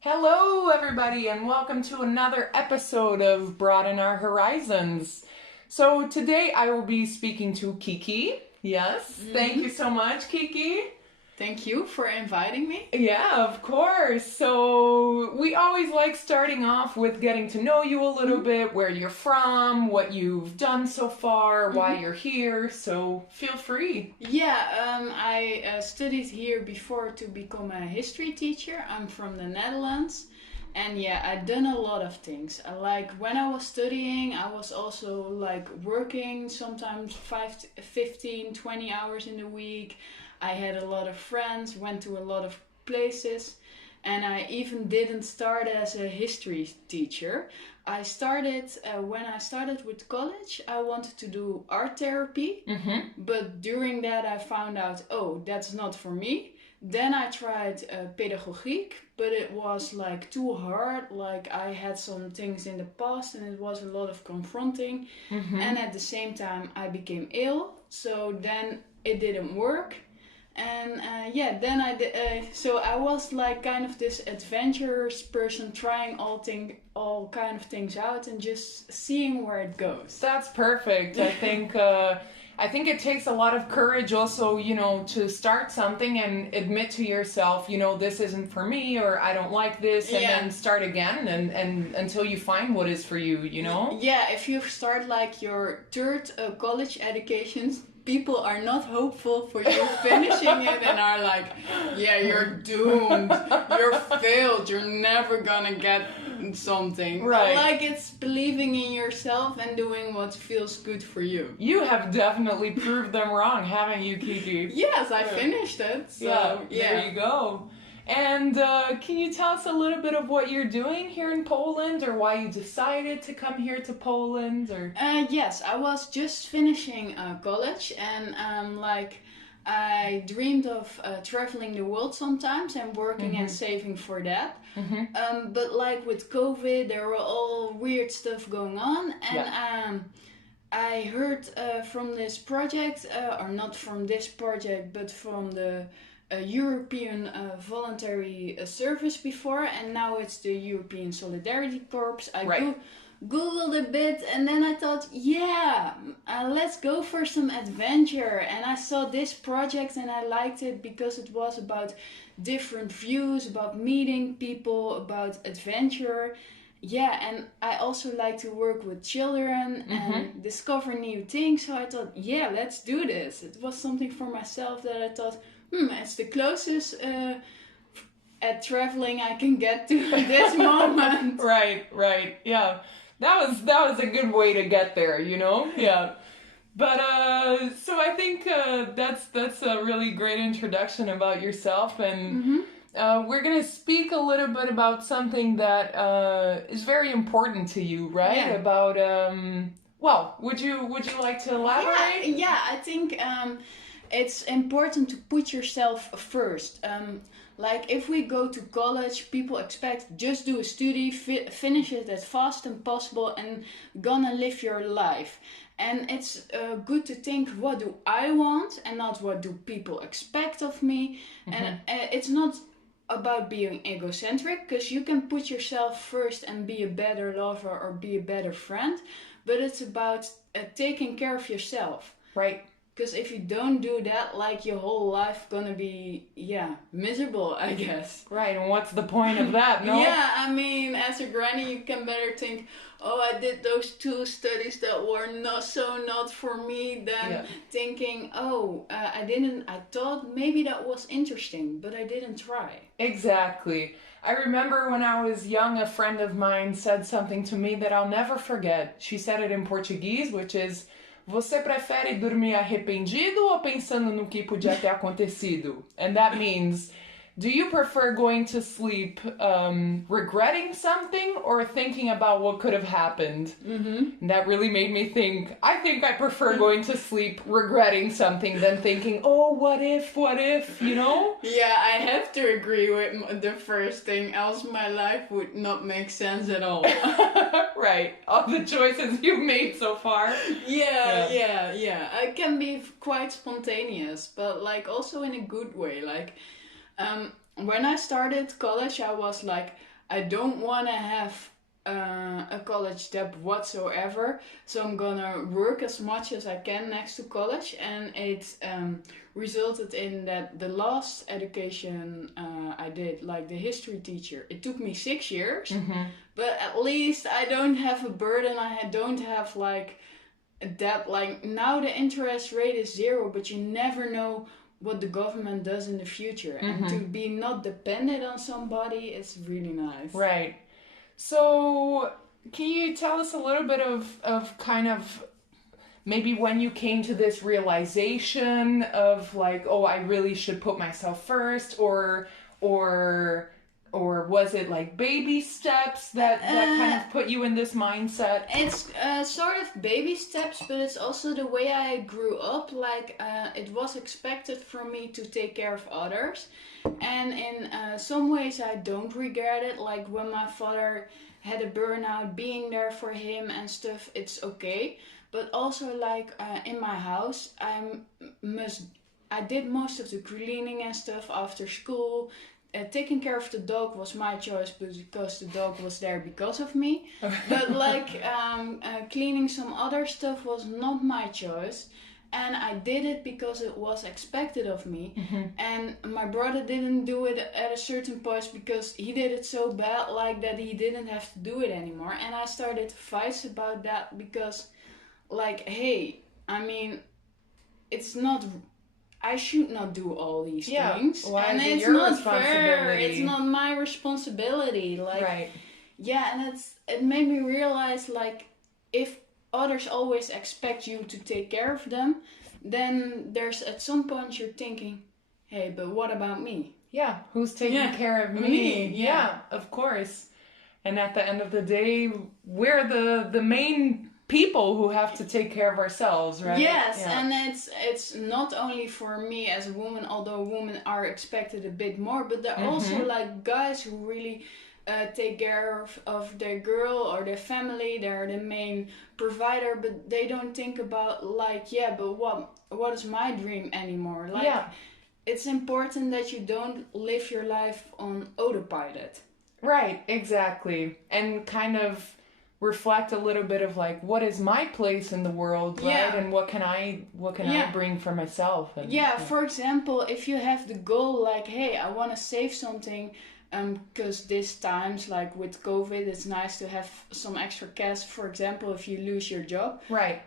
Hello, everybody, and welcome to another episode of Broaden our Horizons. So today I will be speaking to Kiki. Yes, thank you so much, Kiki. Thank you for inviting me. Yeah, of course. So we always like starting off with getting to know you a little bit, where you're from, what you've done so far, why you're here. So feel free. Yeah, I studied here before to become a history teacher. I'm from the Netherlands. And yeah, I've done a lot of things. When I was studying, I was also working sometimes 15, 20 hours in a week. I had a lot of friends, went to a lot of places, and I even didn't start as a history teacher. I started, when I started with college, I wanted to do art therapy, but during that I found out, oh, that's not for me. Then I tried pedagogiek, but it was too hard. I had some things in the past and it was a lot of confronting. And at the same time I became ill, so then it didn't work. And then I did. So I was kind of this adventurous person, trying all kind of things out and just seeing where it goes. That's perfect. I think it takes a lot of courage also, to start something and admit to yourself, this isn't for me, or I don't like this, and then start again and until you find what is for you, Yeah, if you start your third college education, people are not hopeful for you finishing it and are like, yeah, you're doomed, you're failed, you're never gonna get something. Right. It's believing in yourself and doing what feels good for you. You have definitely proved them wrong, haven't you, Kiki? Yes, I finished it. So, there you go. And can you tell us a little bit of what you're doing here in Poland, or why you decided to come here to Poland? Or yes, I was just finishing college, and I dreamed of traveling the world sometimes and working and saving for that. But with COVID, there were all weird stuff going on, and I heard from this project, or not from this project, but from the European voluntary service before, and now it's the European Solidarity Corps. I Googled a bit, and then I thought, let's go for some adventure. And I saw this project and I liked it because it was about different views, about meeting people, about adventure. Yeah, and I also like to work with children and discover new things. So I thought, let's do this. It was something for myself that I thought, it's the closest at traveling I can get to this moment. Right. Yeah. That was a good way to get there, Yeah. But so I think that's a really great introduction about yourself, and we're gonna speak a little bit about something that is very important to you, right? Yeah. About would you like to elaborate? Yeah, I think it's important to put yourself first. If we go to college, people expect just do a study, finish it as fast as possible, and gonna live your life. And it's good to think, what do I want, and not what do people expect of me. And it's not about being egocentric, because you can put yourself first and be a better lover or be a better friend, but it's about taking care of yourself. Right. Because if you don't do that, your whole life gonna be, miserable, I guess. Right, and what's the point of that, no? Yeah, I mean, as a granny, you can better think, oh, I did those 2 studies that were not for me, than thinking, I thought maybe that was interesting, but I didn't try. Exactly. I remember when I was young, a friend of mine said something to me that I'll never forget. She said it in Portuguese, which is, você prefere dormir arrependido ou pensando no que podia ter acontecido? And that means, do you prefer going to sleep regretting something or thinking about what could have happened? And that really made me think. I think I prefer going to sleep regretting something than thinking, oh, what if, you know? Yeah, I have to agree with the first thing, else my life would not make sense at all. Right. All the choices you've made so far. Yeah. I can be quite spontaneous, but like also in a good way. Like, when I started college, I was like, I don't want to have a college debt whatsoever, so I'm gonna work as much as I can next to college, and it resulted in that the last education I did, like the history teacher, it took me 6 years, but at least I don't have a burden, I don't have like a debt. Like now the interest rate is 0, but you never know what the government does in the future, and to be not dependent on somebody is really nice. Right. So, can you tell us a little bit of kind of maybe when you came to this realization of like, oh, I really should put myself first, or was it like baby steps that kind of put you in this mindset? It's sort of baby steps, but it's also the way I grew up. Like, it was expected from me to take care of others. And in some ways I don't regret it. Like when my father had a burnout, being there for him and stuff, it's okay. But also like in my house, I did most of the cleaning and stuff after school. Taking care of the dog was my choice because the dog was there because of me. But like cleaning some other stuff was not my choice. And I did it because it was expected of me. And my brother didn't do it at a certain point because he did it so bad like that he didn't have to do it anymore. And I started fights about that because like, hey, I mean, it's not... I should not do all these things. Why and is it it's your not fair. responsibility? It's not my responsibility. Like, Right. Yeah, and it made me realize like if others always expect you to take care of them, then there's at some point you're thinking, hey, but what about me? Yeah, who's taking care of me? Me, Yeah, of course. And at the end of the day, we're the main people who have to take care of ourselves, right? Yes, and it's not only for me as a woman, although women are expected a bit more, but there are also like guys who really take care of their girl or their family. They're the main provider, but they don't think about like, but what is my dream anymore? Like, it's important that you don't live your life on autopilot. Right, exactly. And kind of reflect a little bit of like, what is my place in the world, right? And what can I bring for myself? And, for example, if you have the goal like, hey, I want to save something, because this times like with COVID, it's nice to have some extra cash. For example, if you lose your job, right?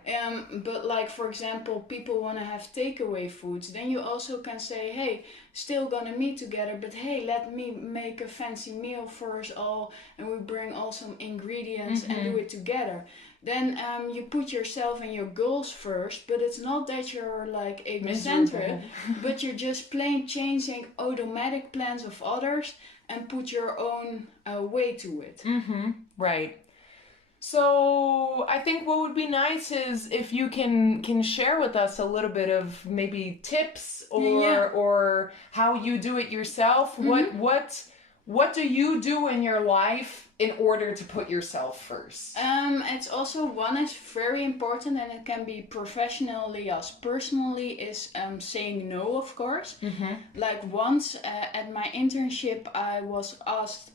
But like for example, people want to have takeaway foods. Then you also can say, hey, still gonna meet together, but hey, let me make a fancy meal for us all, and we bring all some ingredients and do it together. Then you put yourself and your goals first, but it's not that you're like egocentric, but you're just plain changing automatic plans of others and put your own way to it. Right. So I think what would be nice is if you can share with us a little bit of maybe tips or how you do it yourself. What do you do in your life in order to put yourself first? It's also one is very important, and it can be professionally as personally, is saying no, of course. Like once at my internship, I was asked,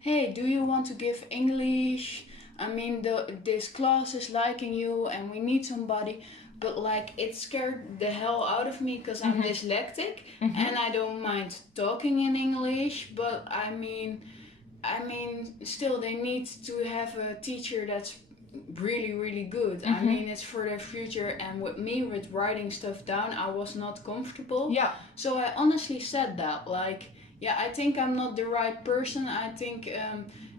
hey, do you want to give English? I mean, this class is liking you and we need somebody. But like it scared the hell out of me because I'm dyslexic and I don't mind talking in English, but I mean still they need to have a teacher that's really, really good. I mean, it's for their future, and with me, with writing stuff down, I was not comfortable. So I honestly said that, like, I think I'm not the right person. I think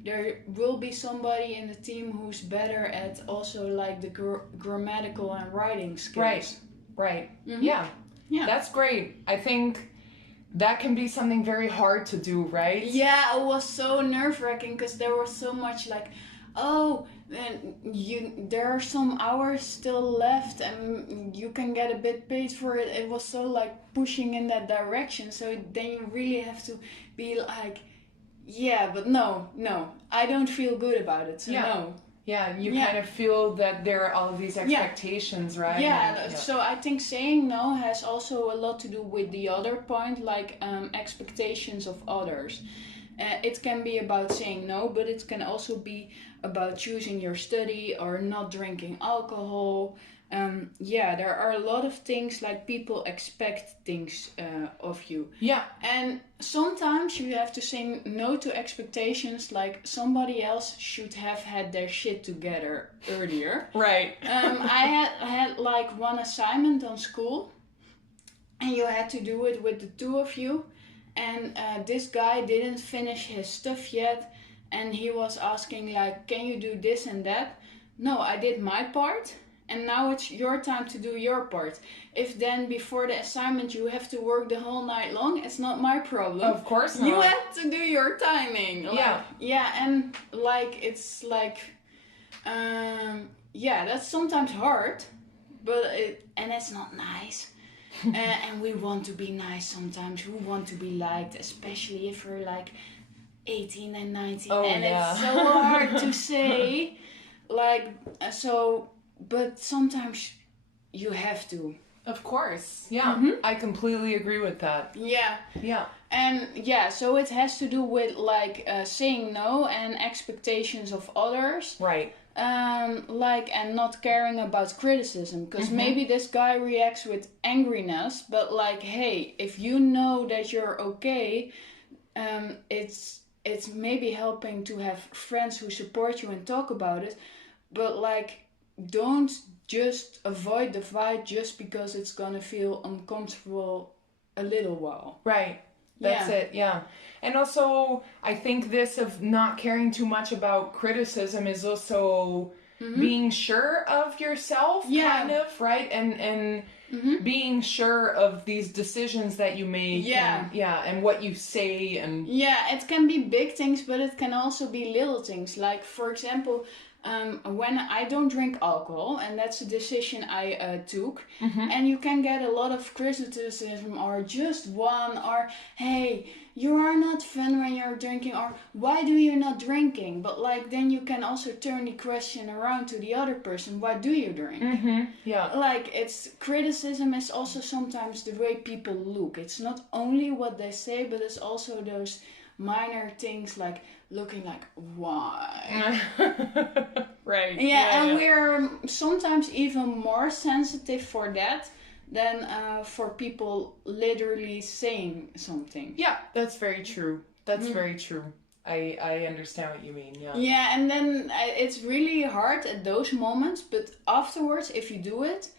there will be somebody in the team who's better at also like the grammatical and writing skills. Right. Yeah, that's great. I think that can be something very hard to do, right? Yeah, it was so nerve-wracking because there was so much like, oh, and there are some hours still left and you can get a bit paid for it. It was so like pushing in that direction. So then you really have to be like, yeah, but no, I don't feel good about it. So no. Yeah, you kind of feel that there are all of these expectations, right? Yeah, so I think saying no has also a lot to do with the other point, like expectations of others. It can be about saying no, but it can also be about choosing your study or not drinking alcohol. There are a lot of things like people expect things of you. Yeah. And sometimes you have to say no to expectations, like somebody else should have had their shit together earlier. Right. I had like one assignment on school, and you had to do it with the two of you. And this guy didn't finish his stuff yet, and he was asking like, can you do this and that? No, I did my part, and now it's your time to do your part. If then before the assignment you have to work the whole night long, it's not my problem. Of course not. You have to do your timing. Like, yeah, and like it's like, that's sometimes hard, but it's not nice. And we want to be nice sometimes. We want to be liked, especially if we're like 18 and 19. It's so hard to say. Like, but sometimes you have to. Of course. Yeah. I completely agree with that. Yeah. Yeah. And so it has to do with like saying no and expectations of others. Right. And not caring about criticism, because maybe this guy reacts with angriness, but like, hey, if you know that you're okay, it's maybe helping to have friends who support you and talk about it, but like, don't just avoid the fight just because it's gonna feel uncomfortable a little while. Right. That's it, yeah. And also, I think this of not caring too much about criticism is also being sure of yourself, kind of, right? And being sure of these decisions that you make. And what you say. And it can be big things, but it can also be little things. Like, for example, when I don't drink alcohol, and that's a decision I took, and you can get a lot of criticism, or just one, or hey, you are not fun when you're drinking, or why do you not drinking? But like, then you can also turn the question around to the other person, why do you drink? Like, it's criticism is also sometimes the way people look. It's not only what they say, but it's also those minor things like looking like, why? Right. And we're sometimes even more sensitive for that than for people literally saying something. Yeah, that's very true. That's very true. I understand what you mean, and then it's really hard at those moments, but afterwards, if you do it,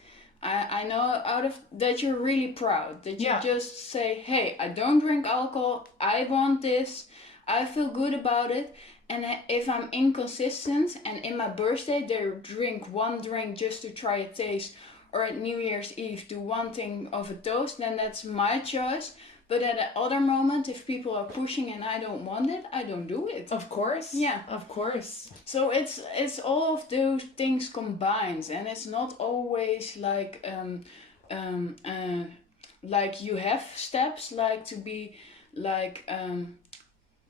I know out of that you're really proud. That you just say, hey, I don't drink alcohol, I want this, I feel good about it. And if I'm inconsistent and in my birthday they drink one drink just to try a taste, or at New Year's Eve do one thing of a toast, then that's my choice. But at the other moment, if people are pushing and I don't want it, I don't do it. Of course. Yeah. Of course. So it's all of those things combined, and it's not always like like you have steps, like to be like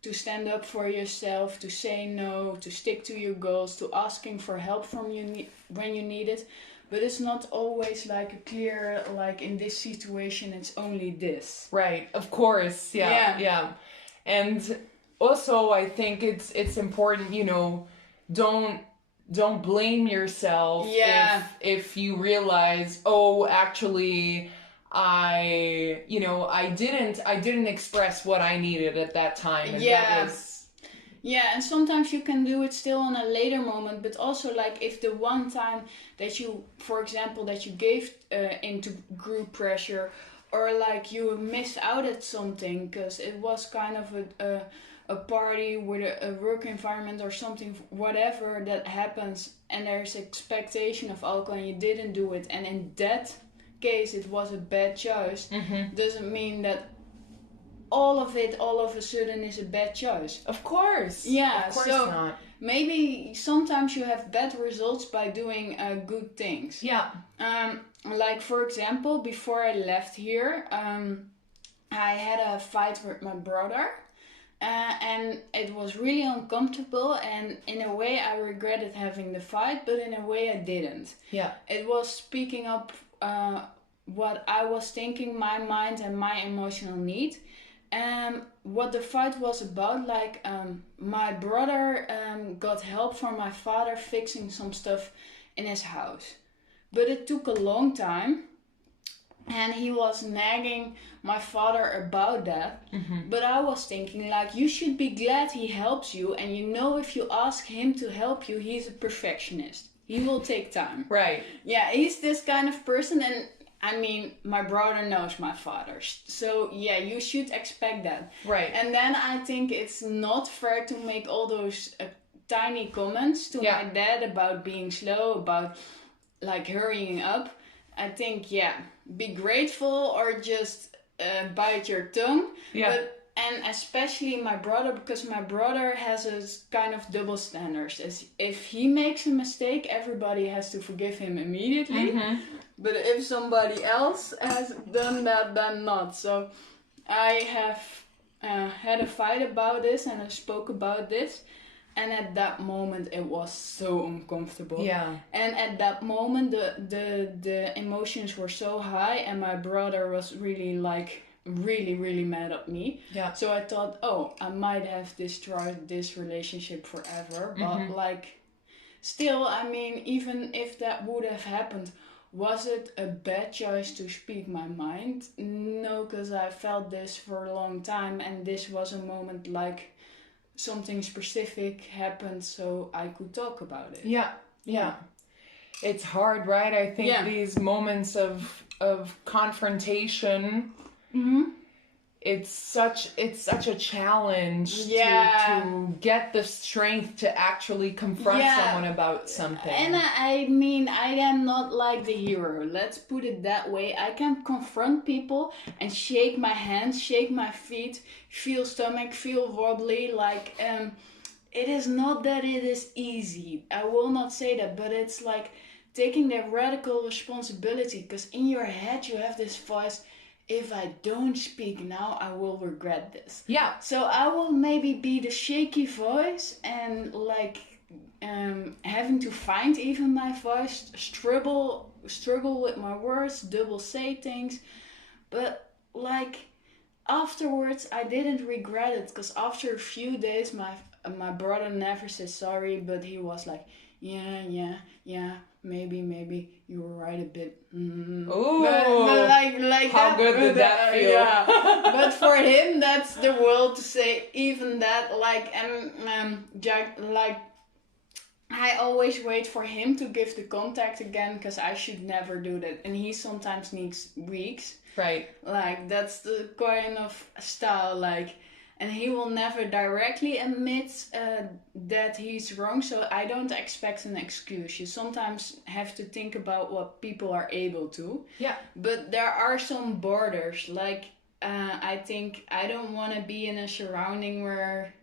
to stand up for yourself, to say no, to stick to your goals, to asking for help from you when you need it. But it's not always like a clear, like in this situation, it's only this. Right, of course, yeah. And also, I think it's important, don't blame yourself if you realize, oh, actually, I didn't express what I needed at that time. And that was... and sometimes you can do it still on a later moment, but also like if the one time that you, for example, that you gave into group pressure, or like you missed out at something because it was kind of a party with a work environment or something, whatever that happens, and there's expectation of alcohol and you didn't do it, and in that case it was a bad choice, doesn't mean that all of it all of a sudden is a bad choice. Of course. Yeah, Of course so not. maybe sometimes you have bad results by doing good things. Yeah. Like for example, before I left here, I had a fight with my brother. And it was really uncomfortable, and in a way I regretted having the fight, but in a way I didn't. Yeah. It was speaking up what I was thinking, my mind and my emotional need. What the fight was about, like my brother got help from my father fixing some stuff in his house. But it took a long time. And he was nagging my father about that. Mm-hmm. But I was thinking, like, you should be glad he helps you. And you know, if you ask him to help you, he's a perfectionist. He will take time. Right. Yeah, he's this kind of person. And I mean, my brother knows my father. So yeah, you should expect that. Right. And then I think it's not fair to make all those tiny comments to my dad about being slow, about like hurrying up. I think, be grateful or just bite your tongue. Yeah. And especially my brother, because my brother has a kind of double standards. If he makes a mistake, everybody has to forgive him immediately. Mm-hmm. But if somebody else has done that, then not. So I have had a fight about this, and I spoke about this. And at that moment, it was so uncomfortable. Yeah. And at that moment, the emotions were so high, and my brother was really really mad at me. Yeah. So I thought, I might have destroyed this relationship forever. But still, I mean, even if that would have happened, was it a bad choice to speak my mind? No, because I felt this for a long time, and this was a moment something specific happened, so I could talk about it. Yeah. It's hard, right? I think these moments of confrontation, mm-hmm. it's such a challenge to get the strength to actually confront someone about something. And I mean, I am not like the hero. Let's put it that way. I can confront people and shake my hands, shake my feet, feel stomach, feel wobbly. It is not that it is easy. I will not say that, but it's like taking that radical responsibility, because in your head you have this voice, if I don't speak now, I will regret this. Yeah. So I will maybe be the shaky voice and having to find even my voice, struggle with my words, double say things. But afterwards, I didn't regret it, because after a few days, my brother never said sorry, but he was like, yeah, maybe you were right a bit. Mm-hmm. Ooh, but how good did that feel? Yeah. But for him, that's the world to say even that. I always wait for him to give the contact again, because I should never do that, and he sometimes needs weeks. Right. That's the kind of style. And he will never directly admit that he's wrong, so I don't expect an excuse. You sometimes have to think about what people are able to. Yeah. But there are some borders. I think I don't want to be in a surrounding where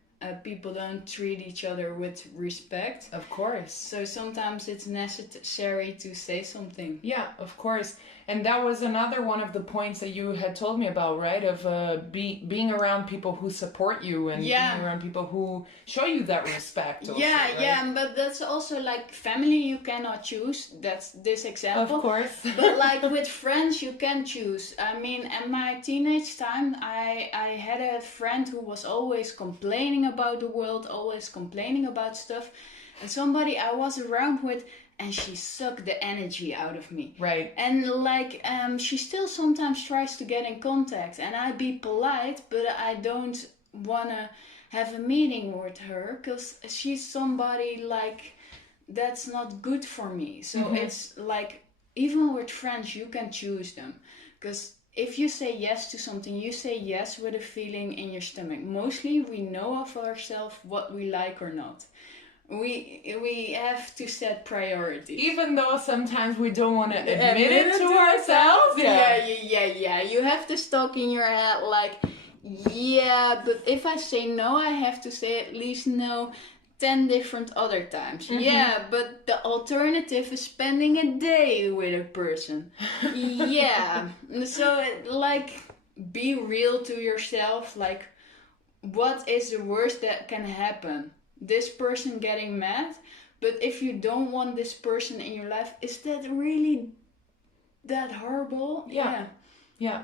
people don't treat each other with respect. Of course. So sometimes it's necessary to say something. Yeah, of course. And that was another one of the points that you had told me about, right? Of being around people who support you and being around people who show you that respect. Also, right? But that's also family you cannot choose. That's this example. Of course. But with friends you can choose. I mean, at my teenage time, I had a friend who was always complaining about the world, always complaining about stuff. And somebody I was around with, and she sucked the energy out of me. Right. And she still sometimes tries to get in contact, and I be polite, but I don't wanna have a meeting with her, because she's somebody that's not good for me. So mm-hmm. It's even with friends you can choose them, because if you say yes to something, you say yes with a feeling in your stomach. Mostly we know of ourselves what we like or not. We have to set priorities. Even though sometimes we don't want to admit it to ourselves. Yeah. You have this talk in your head Yeah, but if I say no, I have to say at least no 10 different other times. Yeah, but the alternative is spending a day with a person. Yeah. So, like, be real to yourself. Like, what is the worst that can happen? This person getting mad? But if you don't want this person in your life, is that really that horrible? Yeah. Yeah.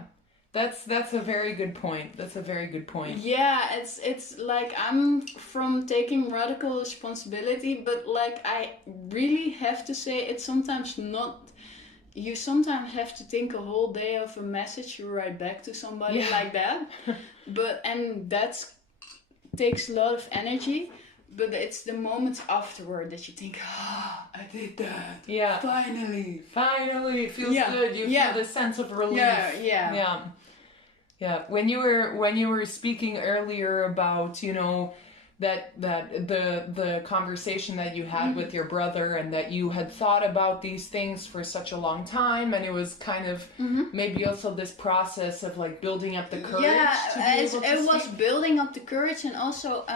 That's a very good point. That's a very good point. Yeah, it's like I'm from taking radical responsibility, but like I really have to say it's sometimes not. You sometimes have to think a whole day of a message you write back to somebody like that, and that takes a lot of energy. But it's the moments afterward that you think, I did that. Yeah. Finally. Finally, it feels good. You feel the sense of relief. Yeah. When you were speaking earlier about, you know, that the conversation that you had with your brother, and that you had thought about these things for such a long time, and it was kind of maybe also this process of like building up the courage. Yeah, it was building up the courage, and also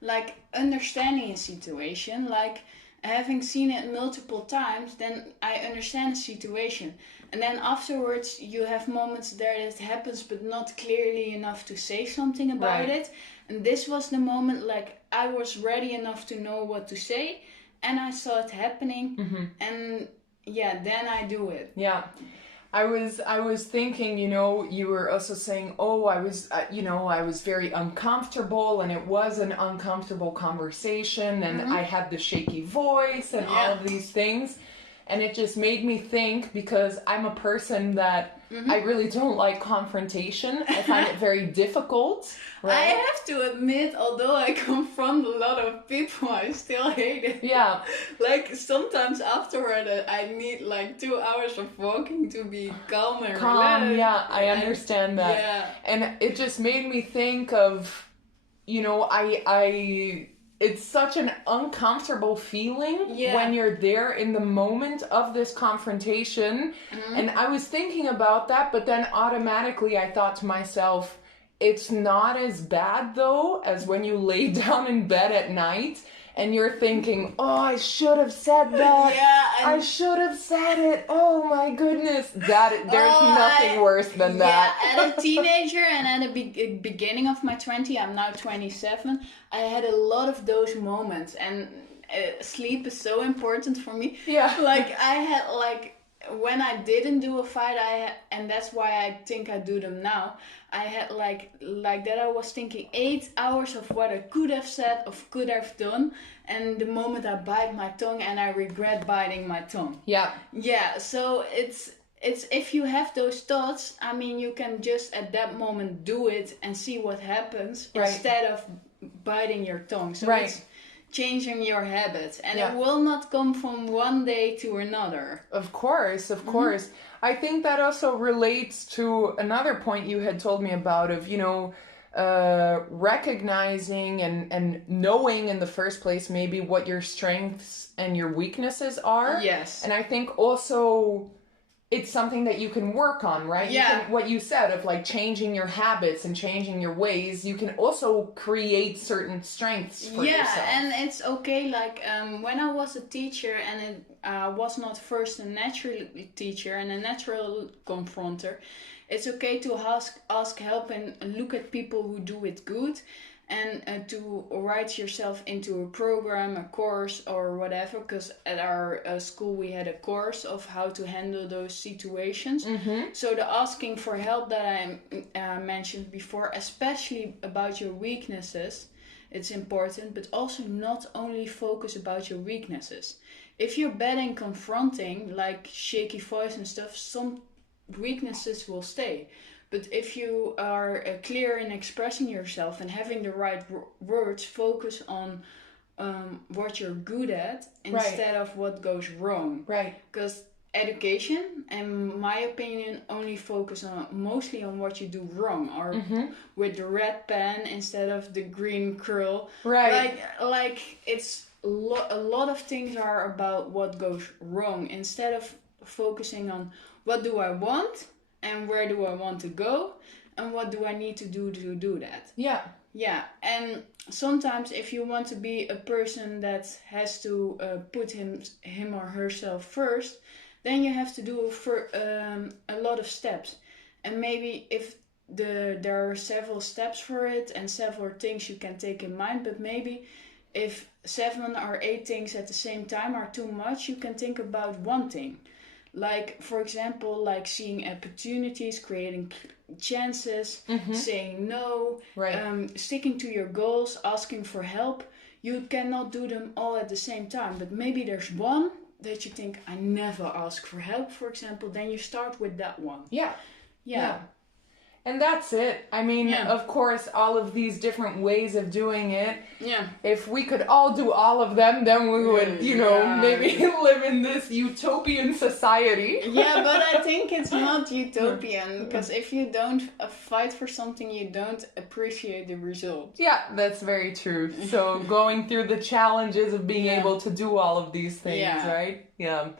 like understanding a situation, like having seen it multiple times, then I understand the situation. And then afterwards you have moments there that happens but not clearly enough to say something about it. And this was the moment like I was ready enough to know what to say, and I saw it happening, and then I do it. Yeah. I was thinking, you know, you were also saying, I was very uncomfortable, and it was an uncomfortable conversation, and I had the shaky voice and all of these things. And it just made me think, because I'm a person that I really don't like confrontation. I find it very difficult. Right? I have to admit, although I confront a lot of people, I still hate it. Yeah. Like sometimes afterward, I need like 2 hours of walking to be calm and relaxed. Yeah, I understand that. Yeah. And it just made me think of, you know, it's such an uncomfortable feeling when you're there in the moment of this confrontation. And I was thinking about that, but then automatically I thought to myself, it's not as bad though as when you lay down in bed at night and you're thinking, I should have said that. Yeah, I should have said it. Oh my goodness. There's nothing worse than that. Yeah, as a teenager and at the beginning of my 20s, I'm now 27, I had a lot of those moments, and sleep is so important for me. Yeah. Like I had like, when I didn't do a fight, and that's why I think I do them now. I had like that. I was thinking 8 hours of what I could have said, or could have done, and the moment I bite my tongue, and I regret biting my tongue. Yeah. Yeah. So it's if you have those thoughts, I mean, you can just at that moment do it and see what happens instead of biting your tongue. So it's changing your habits, and it will not come from one day to another. Of course. I think that also relates to another point you had told me about, of, you know, recognizing and knowing in the first place maybe what your strengths and your weaknesses are. Yes. And I think also it's something that you can work on, right? Yeah. What you said of like changing your habits and changing your ways, you can also create certain strengths for yourself. Yeah, and it's okay. Like when I was a teacher, and it was not first a natural teacher and a natural confronter, it's okay to ask help and look at people who do it good, and to write yourself into a program, a course, or whatever. Because at our school we had a course of how to handle those situations. So the asking for help that I mentioned before, especially about your weaknesses, it's important. But also not only focus about your weaknesses. If you're bad in confronting, like shaky voice and stuff, some weaknesses will stay. But if you are clear in expressing yourself and having the right words, focus on what you're good at instead of what goes wrong. Right. Because education, in my opinion, only focus mostly on what you do wrong, or with the red pen instead of the green curl. Right. Like it's a lot of things are about what goes wrong instead of focusing on what do I want and where do I want to go, and what do I need to do that. Yeah. Yeah, and sometimes if you want to be a person that has to put him or herself first, then you have to do a lot of steps. And maybe if there are several steps for it and several things you can take in mind, but maybe if 7 or 8 things at the same time are too much, you can think about one thing. Like, for example, like seeing opportunities, creating chances, saying no, sticking to your goals, asking for help. You cannot do them all at the same time, but maybe there's one that you think, I never ask for help, for example, then you start with that one. Yeah. And that's it. I mean, of course, all of these different ways of doing it. Yeah. If we could all do all of them, then we would, maybe live in this utopian society. Yeah, but I think it's not utopian, because if you don't fight for something, you don't appreciate the result. Yeah, that's very true. So going through the challenges of being able to do all of these things, right? Yeah.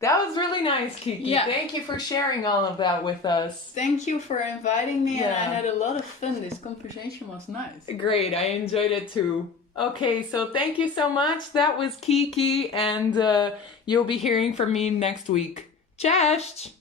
That was really nice, Kiki. Yeah. Thank you for sharing all of that with us. Thank you for inviting me, and I had a lot of fun. This conversation was nice. Great, I enjoyed it too. Okay, so thank you so much. That was Kiki, and you'll be hearing from me next week. Cześć!